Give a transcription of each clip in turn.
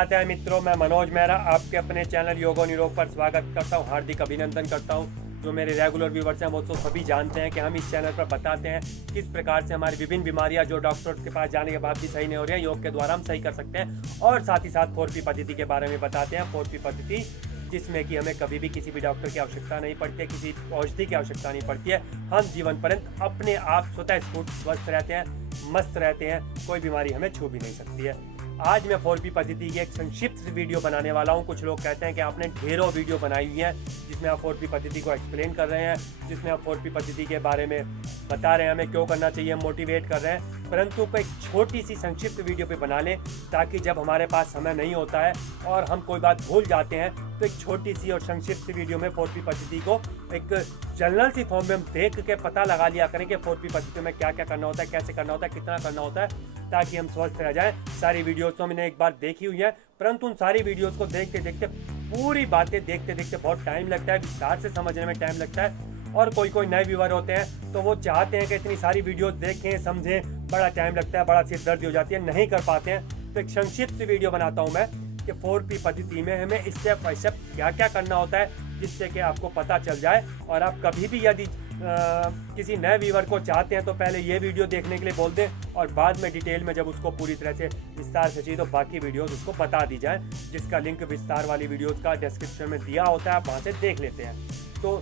बात है मित्रों, मैं मनोज मेहरा आपके अपने चैनल योगो निरोग पर स्वागत करता हूं। हार्दिक अभिनंदन करता हूं। जो मेरे रेगुलर व्यूवर्स हैं वो तो सभी जानते हैं कि हम इस चैनल पर बताते हैं किस प्रकार से हमारी विभिन्न बीमारियां जो डॉक्टर के पास जाने के बाद भी सही नहीं हो रही हैं, योग के द्वारा हम सही कर सकते हैं। और साथ ही साथ 4P पद्धति के बारे में बताते हैं। 4P पद्धति जिसमें कि हमें कभी भी किसी भी डॉक्टर की आवश्यकता नहीं पड़ती है, किसी औषधि की आवश्यकता नहीं पड़ती है। हम जीवन पर्यंत अपने आप स्वतः स्वस्थ रहते हैं, मस्त रहते हैं, कोई बीमारी हमें छू भी नहीं सकती है। आज मैं 4P पद्धति की एक संक्षिप्त वीडियो बनाने वाला हूं। कुछ लोग कहते हैं कि आपने ढेरों वीडियो बनाई हुई है जिसमें आप 4P पद्धति को एक्सप्लेन कर रहे हैं, जिसमें आप 4P पद्धति के बारे में बता रहे हैं हमें क्यों करना चाहिए, मोटिवेट कर रहे हैं, परंतु कोई छोटी सी संक्षिप्त वीडियो पे बना लें ताकि जब हमारे पास समय नहीं होता है और हम कोई बात भूल जाते हैं तो एक छोटी सी और संक्षिप्त वीडियो में 4P पद्धति को एक जनरल सी फॉर्म में हम देख के पता लगा लिया करें कि 4P पद्धति में क्या क्या करना होता है, कैसे करना होता है, कितना करना होता है, ताकि हम स्वस्थ रह जाएं। सारी वीडियोस तो मैंने एक बार देखी हुई है, परंतु उन सारी वीडियोस को देखते देखते पूरी बातें देखते देखते बहुत टाइम लगता है, विस्तार से समझने में टाइम लगता है। और कोई नए व्यूअर होते हैं तो वो चाहते हैं कि इतनी सारी वीडियोस देखें, समझें, बड़ा टाइम लगता है, बड़ा सिर दर्द हो जाती है, नहीं कर पाते हैं। तो एक संक्षिप्त सी वीडियो बनाता हूं मैं कि 4P पद्धति में हमें स्टेप बाय स्टेप क्या क्या करना होता है, जिससे कि आपको पता चल जाए। और आप कभी भी यदि किसी नए व्यूअर को चाहते हैं तो पहले ये वीडियो देखने के लिए बोल दें और बाद में डिटेल में जब उसको पूरी तरह से विस्तार से चाहिए तो बाकी वीडियोस उसको बता दी जाए, जिसका लिंक विस्तार वाली वीडियोस का डिस्क्रिप्शन में दिया होता है, आप वहाँ से देख लेते हैं। तो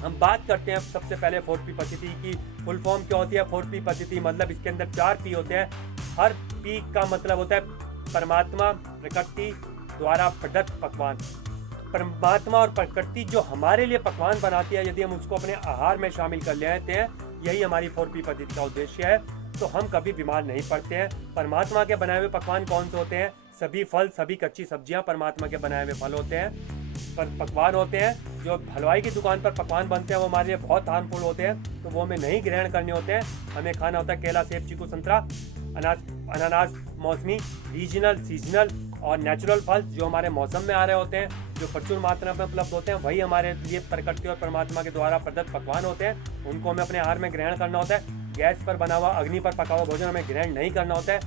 हम बात करते हैं सबसे पहले 4P पद्धति की फुल फॉर्म क्या होती है। 4P पद्धति मतलब इसके अंदर 4 P होते हैं। हर P का मतलब होता है परमात्मा, प्रकृति द्वारा प्रदत्त पकवान। परमात्मा और प्रकृति जो हमारे लिए पकवान बनाती है, यदि हम उसको अपने आहार में शामिल कर लेते हैं, यही हमारी 4P पद्धति का उद्देश्य है, तो हम कभी बीमार नहीं पड़ते हैं। परमात्मा के बनाए हुए पकवान कौन से होते हैं? सभी फल, सभी कच्ची सब्जियां परमात्मा के बनाए हुए फल होते हैं, पर पकवान होते हैं। जो हलवाई की दुकान पर पकवान बनते हैं वो हमारे लिए बहुत हार्मफुल होते हैं, तो वो हमें नहीं ग्रहण करने होते हैं। हमें खाना होता है केला, सेब, चीकू, संतरा, अनानास, मौसमी, रीजनल, सीजनल और नेचुरल फल जो हमारे मौसम में आ रहे होते हैं, जो प्रचुर मात्रा में उपलब्ध होते हैं, वही हमारे लिए प्रकृति और परमात्मा के द्वारा प्रदत्त पकवान होते हैं। उनको हमें अपने आहार में ग्रहण करना होता है। गैस पर बना हुआ, अग्नि पर पका हुआ भोजन हमें ग्रहण नहीं करना होता है।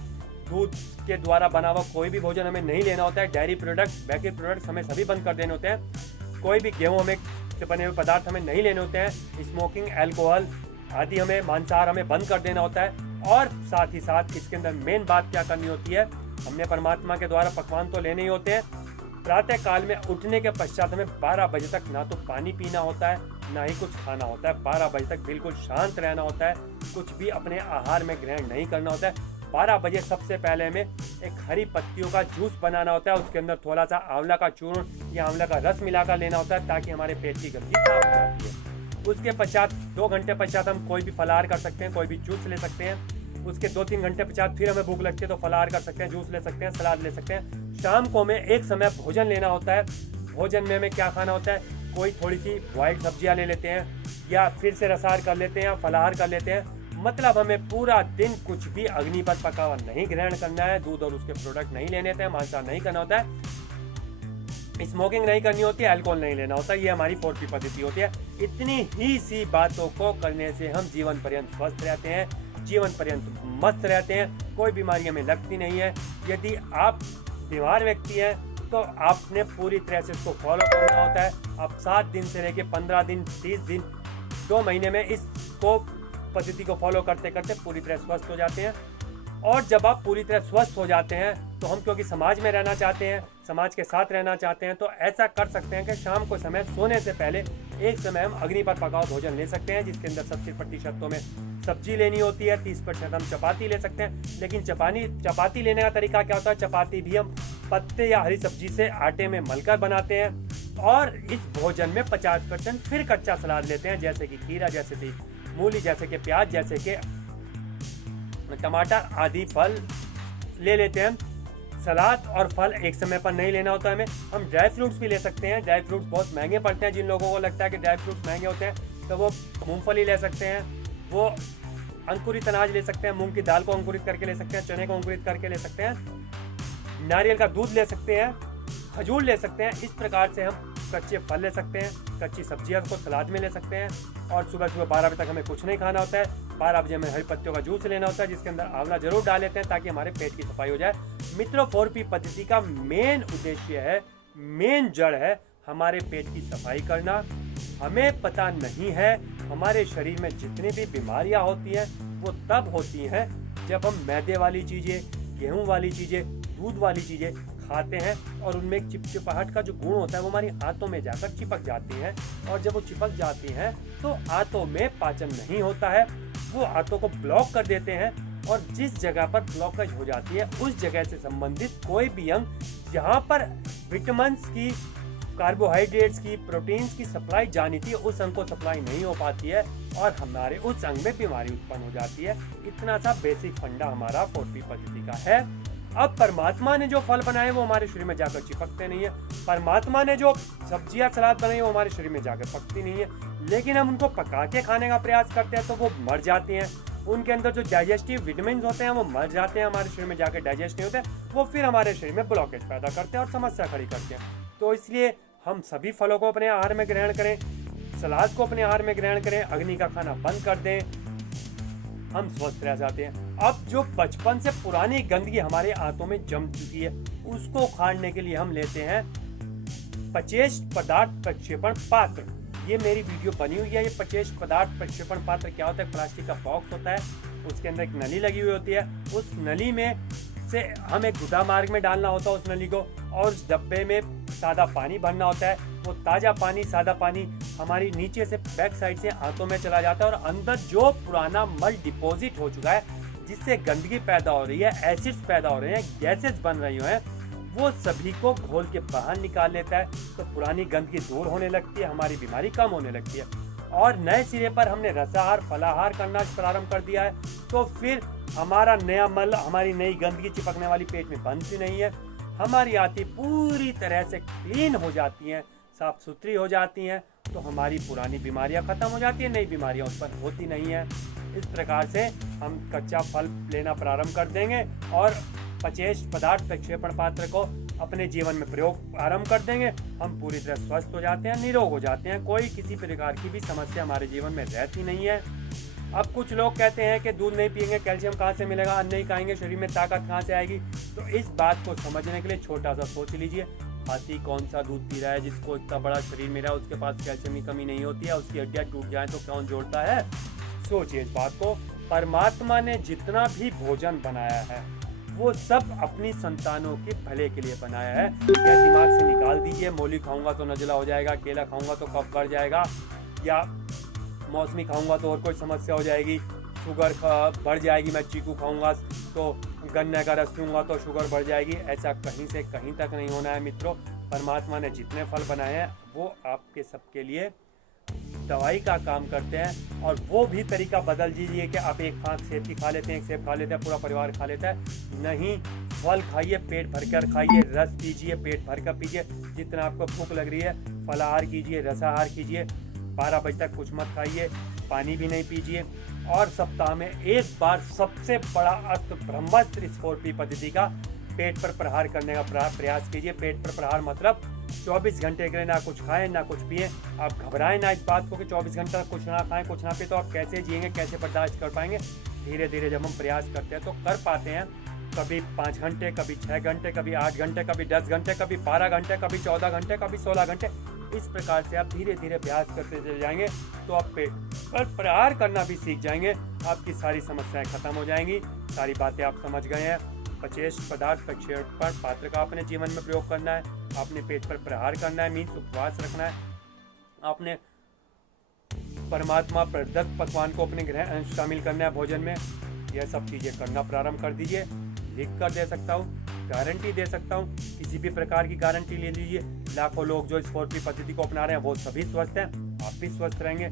दूध के द्वारा बना हुआ कोई भी भोजन हमें नहीं लेना होता है। डेयरी प्रोडक्ट्स, बेकरी प्रोडक्ट्स हमें सभी बंद कर देने होते हैं। कोई भी गेहूँ हमें से बने हुए पदार्थ हमें नहीं लेने होते हैं। स्मोकिंग, अल्कोहल आदि हमें, मांसाहार हमें बंद कर देना होता है। और साथ ही साथ इसके अंदर मेन बात क्या करनी होती है, हमने परमात्मा के द्वारा पकवान तो लेने ही होते हैं। प्रातः काल में उठने के पश्चात हमें 12 बजे तक ना तो पानी पीना होता है, ना ही कुछ खाना होता है। 12 बजे तक बिल्कुल शांत रहना होता है, कुछ भी अपने आहार में ग्रहण नहीं करना होता है। 12 बजे सबसे पहले हमें एक हरी पत्तियों का जूस बनाना होता है, उसके अंदर थोड़ा सा आंवला का चूर्ण या आंवला का रस मिलाकर लेना होता है ताकि हमारे पेट की गंदगी साफ हो जाती है। उसके पश्चात 2 घंटे पश्चात हम कोई भी फलाहार कर सकते हैं, कोई भी जूस ले सकते हैं। उसके 2-3 घंटे पश्चात फिर हमें भूख लगती है तो फलाहार कर सकते हैं, जूस ले सकते हैं, सलाद ले सकते हैं। शाम को हमें एक समय भोजन लेना होता है। भोजन में हमें क्या खाना होता है, कोई थोड़ी सी बॉइल्ड सब्जियां ले लेते हैं या फिर से रसाहार कर लेते हैं या फलाहार कर लेते हैं। मतलब हमें पूरा दिन कुछ भी अग्नि पर पका हुआ नहीं ग्रहण करना है, दूध और उसके प्रोडक्ट नहीं लेने होते हैं, मांसाहार नहीं करना होता है, स्मोकिंग नहीं करनी होती है, अल्कोहल नहीं लेना होता। ये हमारी 4P पद्धति होती है। इतनी ही सी बातों को करने से हम जीवन पर्यंत स्वस्थ रहते हैं, जीवन पर्यंत मस्त रहते हैं, कोई बीमारी हमें लगती नहीं है। यदि आप बीमार व्यक्ति हैं तो आपने पूरी तरह से इसको फॉलो करना होता है। आप 7 दिन से लेकर 15 दिन, 30 दिन, 2 महीने में इसको पद्धति को फॉलो करते करते पूरी तरह स्वस्थ हो जाते हैं। और जब आप पूरी तरह स्वस्थ हो जाते हैं तो हम क्योंकि समाज में रहना चाहते हैं, समाज के साथ रहना चाहते हैं, तो ऐसा कर सकते हैं कि शाम को समय सोने से पहले एक समय हम अग्नि पर पका हुआ भोजन ले सकते हैं, जिसके अंदर 70% में सब्जी लेनी होती है, 30% हम चपाती ले सकते हैं। लेकिन चपाती लेने का तरीका क्या होता है, चपाती भी हम पत्ते या हरी सब्जी से आटे में मलकर बनाते हैं। और इस भोजन में 50% फिर कच्चा सलाद लेते हैं, जैसे कि खीरा, जैसे कि मूली, जैसे कि प्याज, जैसे कि टमाटर आदि फल ले लेते हैं। सलाद और फल एक समय पर नहीं लेना होता हमें। हम ड्राई फ्रूट्स भी ले सकते हैं। ड्राई फ्रूट्स बहुत महंगे पड़ते हैं। जिन लोगों को लगता है कि ड्राई फ्रूट्स महंगे होते हैं तो वो मूंगफली ले सकते हैं, वो अंकुरित अनाज ले सकते हैं, मूंग की दाल को अंकुरित करके ले सकते हैं, चने को अंकुरित करके ले सकते हैं, नारियल का दूध ले सकते हैं, खजूर ले सकते हैं। इस प्रकार से हम कच्चे फल ले सकते हैं, कच्ची सब्जियां को सलाद में ले सकते हैं। और सुबह 12 बजे तक हमें कुछ नहीं खाना होता है। 12 बजे हमें हरी पत्तियों का जूस लेना होता है, जिसके अंदर आंवला जरूर डाल लेते हैं ताकि हमारे पेट की सफाई हो जाए। मित्रों 4P पद्धति का मेन उद्देश्य है, मेन जड़ है हमारे पेट की सफाई करना। हमें पता नहीं है हमारे शरीर में जितनी भी बीमारियां होती हैं वो तब होती हैं जब हम मैदे वाली चीज़ें, गेहूं वाली चीज़ें, दूध वाली चीज़ें खाते हैं और उनमें एक चिपचिपाहट का जो गुण होता है वो हमारी आंतों में जाकर चिपक जाती हैं, और जब वो चिपक जाती हैं तो आंतों में पाचन नहीं होता है, वो आंतों को ब्लॉक कर देते हैं, और जिस जगह पर ब्लॉकेज हो जाती है उस जगह से संबंधित कोई भी अंग जहाँ पर विटामिन की, कार्बोहाइड्रेट्स की, प्रोटीन्स की सप्लाई जानी थी उस अंग को सप्लाई नहीं हो पाती है और हमारे उस अंग में बीमारी उत्पन्न हो जाती है। इतना सा बेसिक फंडा हमारा 4P पद्धति का है। अब परमात्मा ने जो फल बनाए वो हमारे शरीर में जाकर चिपकते नहीं है, परमात्मा ने जो सब्जियां सलाद बनाई वो हमारे शरीर में जाकर पकती नहीं है, लेकिन हम उनको पका के खाने का प्रयास करते हैं तो वो मर जाती हैं। उनके अंदर जो डाइजेस्टिव विटामिन होते हैं वो मर जाते हैं, हमारे शरीर में जाकर डाइजेस्ट नहीं होते, वो फिर हमारे शरीर में ब्लॉकेज पैदा करते हैं और समस्या खड़ी करते हैं। तो इसलिए हम सभी फलों को अपने आहार में ग्रहण करें, सलाद को अपने आहार में ग्रहण करें, अग्नि का खाना बंद कर दें, हम स्वस्थ रह जाते हैं। अब जो बचपन से पुरानी गंदगी हमारे आंतों में जम चुकी है उसको उखाड़ने के लिए हम लेते हैं पचेष्ट पदार्थ प्रक्षेपण पात्र। ये मेरी वीडियो बनी हुई है। ये पचेष्ट पदार्थ प्रक्षेपण पात्र क्या होता है? प्लास्टिक का बॉक्स होता है, उसके अंदर एक नली लगी हुई होती है, उस नली में से हमें गुदा मार्ग में डालना होता है उस नली को, और उस डब्बे में सादा पानी भरना होता है। वो ताज़ा पानी, सादा पानी हमारी नीचे से बैक साइड से आंतों में चला जाता है और अंदर जो पुराना मल डिपॉजिट हो चुका है जिससे गंदगी पैदा हो रही है, एसिड्स पैदा हो रहे हैं, गैसेस बन रही हैं, वो सभी को घोल के बाहर निकाल लेता है। तो पुरानी गंदगी दूर होने लगती है, हमारी बीमारी कम होने लगती है, और नए सिरे पर हमने रसाहार, फलाहार करना प्रारंभ कर दिया है। तो फिर हमारा नया मल, हमारी नई गंदगी चिपकने वाली पेट में बनती नहीं है, हमारी आंतें पूरी तरह से क्लीन हो जाती हैं, साफ सुथरी हो जाती हैं, तो हमारी पुरानी बीमारियां खत्म हो जाती हैं, नई बीमारियां उत्पन्न होती नहीं है। इस प्रकार से हम कच्चा फल लेना प्रारंभ कर देंगे और पचेष्ट पदार्थ प्रक्षेपण पात्र को अपने जीवन में प्रयोग आरंभ कर देंगे। हम पूरी तरह स्वस्थ हो जाते हैं, निरोग हो जाते हैं, कोई किसी प्रकार की भी समस्या हमारे जीवन में रहती नहीं है। अब कुछ लोग कहते हैं कि दूध नहीं पिएंगे कैल्शियम कहाँ से मिलेगा, अन्न नहीं खाएंगे शरीर में ताकत कहाँ से आएगी। तो इस बात को समझने के लिए छोटा सा सोच लीजिए, हाथी कौन सा दूध पी रहा है जिसको इतना बड़ा शरीर मिला, उसके पास कैल्शियम की कमी नहीं होती है, उसकी हड्डियाँ टूट जाए तो कौन जोड़ता है? सोचिए इस बात को। परमात्मा ने जितना भी भोजन बनाया है वो सब अपनी संतानों के भले के लिए बनाया है। क्या दिमाग से निकाल दीजिए, मूली खाऊंगा तो नजला हो जाएगा, केला खाऊंगा तो कफ बढ़ जाएगा, या मौसमी खाऊंगा तो और कोई समस्या हो जाएगी, शुगर बढ़ जाएगी, मैं चीकू खाऊंगा तो गन्ने का रस पीऊंगा तो शुगर बढ़ जाएगी। ऐसा कहीं से कहीं तक नहीं होना है मित्रों। परमात्मा ने जितने फल बनाए हैं वो आपके सबके लिए दवाई का काम करते हैं, और वो भी तरीका बदल दीजिए कि आप एक फांक सेब की खा लेते हैं, एक सेब खा लेते हैं, पूरा परिवार खा लेता है। नहीं, फल खाइए, पेट भरकर खाइए, रस पीजिए, पेट भरकर पीजिए, जितना आपको भूख लग रही है फलाहार कीजिए, रसाहार कीजिए, 12 बजे तक कुछ मत खाइए, पानी भी नहीं पीजिए, और सप्ताह में एक बार सबसे बड़ा अस्त्र ब्रह्मास्त्र इस 4P पद्धति का पेट पर प्रहार करने का प्रयास कीजिए। पेट पर प्रहार मतलब 24 घंटे के लिए ना कुछ खाएं ना कुछ पिए। आप घबराएं ना इस बात को कि 24 घंटे तक कुछ ना खाएं कुछ ना पिए, तो आप कैसे जिएंगे, कैसे बर्दाश्त कर पाएंगे? धीरे धीरे जब हम प्रयास करते हैं तो कर पाते हैं। कभी 5 घंटे, कभी 6 घंटे, कभी 8 घंटे, कभी 10 घंटे, कभी 12 घंटे, कभी 14 घंटे, कभी 16 घंटे। इस प्रकार से आप धीरे धीरे अभ्यास करते चले जाएंगे तो आप पेट पर प्रहार करना भी सीख जाएंगे, आपकी सारी समस्याएं खत्म हो जाएंगी। सारी बातें आप समझ गए हैं। पचेष्ट पदार्थ प्रक्षेपण पात्र का अपने जीवन में प्रयोग करना है, आपने पेट पर प्रहार करना है, मीन्स उपवास रखना है, आपने परमात्मा प्रदत्त पकवान को अपने ग्रहण शामिल करना है भोजन में। यह सब चीज़ें करना प्रारंभ कर दीजिए। लिख कर दे सकता हूँ, गारंटी दे सकता हूँ, किसी भी प्रकार की गारंटी ले लीजिए। लाखों लोग जो इस 4P पद्धति को अपना रहे हैं वो सभी स्वस्थ हैं, आप भी स्वस्थ रहेंगे,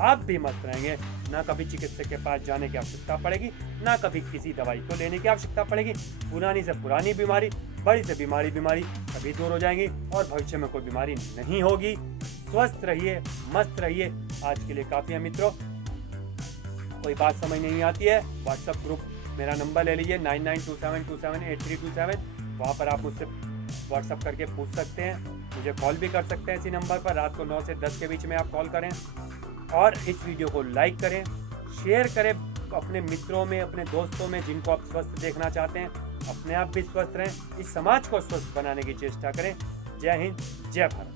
आप भी मस्त रहेंगे। ना कभी चिकित्सक के पास जाने की आवश्यकता पड़ेगी, ना कभी किसी दवाई को लेने की आवश्यकता पड़ेगी। पुरानी से पुरानी बीमारी, बड़ी से बीमारी सभी दूर हो जाएंगी और भविष्य में कोई बीमारी नहीं होगी। स्वस्थ रहिए, मस्त रहिए। आज के लिए काफ़ी है मित्रों। कोई बात समझ नहीं आती है, व्हाट्सएप ग्रुप मेरा नंबर ले लीजिए 9927278327। वहाँ पर आप मुझसे व्हाट्सएप करके पूछ सकते हैं, मुझे कॉल भी कर सकते हैं इसी नंबर पर। रात को 9 से 10 के बीच में आप कॉल करें, और इस वीडियो को लाइक करें, शेयर करें अपने मित्रों में, अपने दोस्तों में जिनको आप स्वस्थ देखना चाहते हैं। अपने आप भी स्वस्थ रहें, इस समाज को स्वस्थ बनाने की चेष्टा करें। जय हिंद, जय भारत।